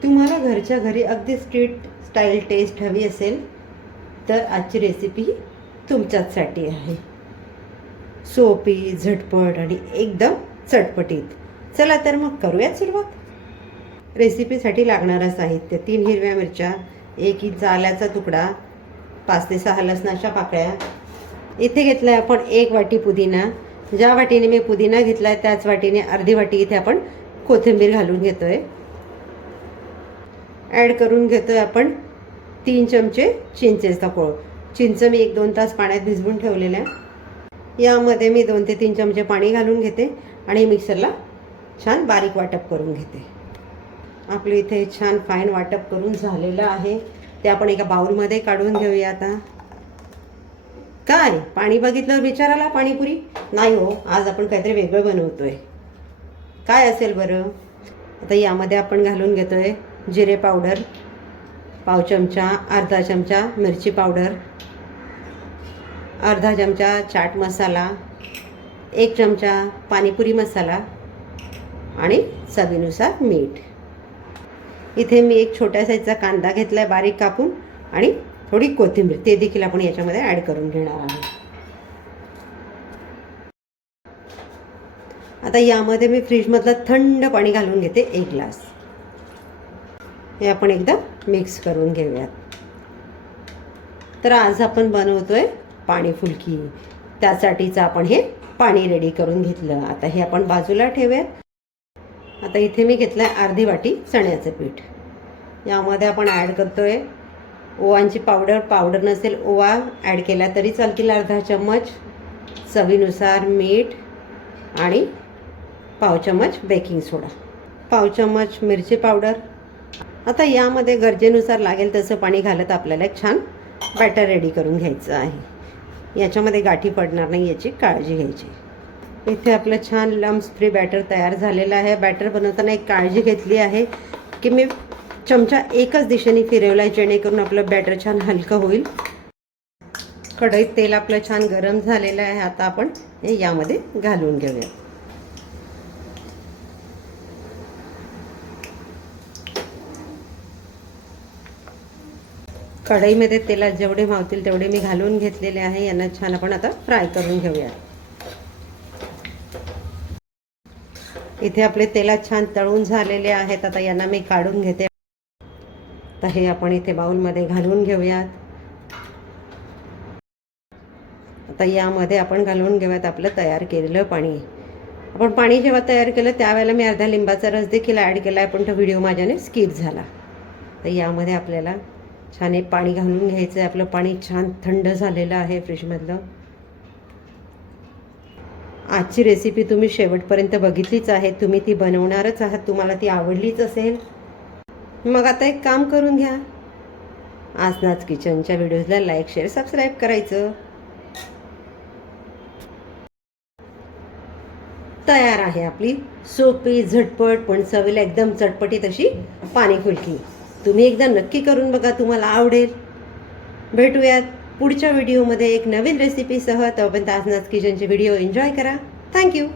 तुम्हाला घरच्या घरी अगदी स्ट्रीट स्टाईल टेस्ट हवी असेल तर आजची रेसिपी तुमच्याचसाठी आहे. सोपी, झटपट आणि एकदम चटपटीत. चला तर मग करूयात सुरुवात. रेसिपीसाठी लागणारं साहित्य: 3 हिरव्या मिरच्या, 1 इंच आल्याचा तुकडा, 5 ते 6 लसणाच्या पाकळ्या. इथे घेतला आहे आपण 1 वाटी पुदिना. ज्या वाटीने मी पुदिना घेतला आहे त्याच वाटीने अर्धी वाटी इथे आपण कोथिंबीर घालून घेतोय. ॲड करून घेतोय आपण 3 चमचे चिंचेचा कोळ. चिंच मी 1-2 तास पाण्यात भिजवून ठेवलेलं आहे. यामध्ये मी 2 ते 3 चमचे पाणी घालून घेते आणि मिक्सरला छान बारीक वाटप करून घेते. आपलं इथे छान फाईन वाटप करून झालेलं आहे. ते आपण एका बाउलमध्ये काढून घेऊया. आता काय पाणी बघितलं विचारायला पाणीपुरी नाही हो, आज आपण काहीतरी वेगळं बनवतोय. काय असेल बरं? आता यामध्ये आपण घालून घेतोय जिरे पावडर पाव चमचा, अर्धा चमचा मिरची पावडर, अर्धा चमचा चाट मसाला, 1 चमचा पाणीपुरी मसाला आणि चवीनुसार मीठ. इथे मी एक छोट्या साईजचा कांदा घेतला आहे बारीक कापून आणि थोडी कोथिंबीर, ते देखील आपण याच्यामध्ये ॲड करून घेणार आहोत. आता यामध्ये मी फ्रीजमधलं थंड पाणी घालून घेते 1 ग्लास. हे आपण एकदा मिक्स करून घेऊयात. तर आज आपण बनवतोय पाणी फुलकी. त्यासाठीचं आपण हे पाणी रेडी करून घेतलं. आता हे आपण बाजूला ठेवूयात. आता इथे मी घेतलं आहे अर्धी वाटी चण्याचं पीठ. यामध्ये आपण ॲड करतोय ओवांची पावडर. पावडर नसेल ओवा ॲड केला तरी चालतील अर्धा चम्मच, चवीनुसार मीठ आणि पाव चम्मच बेकिंग सोडा, पाव चम्मच मिरची पावडर. आता यामध्ये गरजेनुसार लागेल तसं पाणी घालत आपल्याला एक छान बॅटर रेडी करून घ्यायचं आहे. याच्यामध्ये गाठी पडणार नाही याची काळजी घ्यायची. इथे आपलं छान लम्स फ्री बॅटर तयार झालेलं आहे. बॅटर बनवताना एक काळजी घेतली आहे की मी चमचा एकच दिशेने फिरवला आहे जेणेकरून आपलं बॅटर छान हलकं होईल. कढईत तेल आपलं छान गरम झालेलं आहे. आता आपण हे यामध्ये घालून घेऊया. कढईमध्ये तेलात जेवढे मावतील तेवढे मी घालून घेतलेले आहे. यांना छान आपण आता फ्राय करून घेऊया. इथे आपले तेलात छान तळून झालेले आहेत. आता यांना मी काढून घेते. तर हे आपण इथे बाउलमध्ये घालून घेऊयात. आता यामध्ये आपण घालून घेऊयात आपलं तयार केलेलं पाणी. आपण पाणी जेव्हा तयार केलं त्यावेळेला मी अर्धा लिंबाचा रस देखील ॲड केला आहे, पण तो व्हिडिओ माझ्याने स्किप झाला. तर यामध्ये आपल्याला छान हे पाणी घालून घ्यायचं आहे. आपलं पाणी छान थंड झालेलं आहे फ्रीजमधलं. आजची रेसिपी तुम्ही शेवटपर्यंत बघितलीच आहे. तुम्ही ती बनवणारच आहात. तुम्हाला ती आवडलीच असेल. मग आता एक काम करून घ्या. आसनाच किचनच्या व्हिडिओजला लाईक, शेअर, सबस्क्राईब करायचं. तयार आहे आपली सोपी, झटपट पण चवीला एकदम चटपटीत अशी पाणी फुलकी. तुम्ही एकदा नक्की करून बघा, तुम्हाला आवडेल. भेटूयात पुढच्या व्हिडिओमध्ये एक नवीन रेसिपीसह. तोपर्यंत आसनाच किचनचे व्हिडिओ एन्जॉय करा. थँक्यू.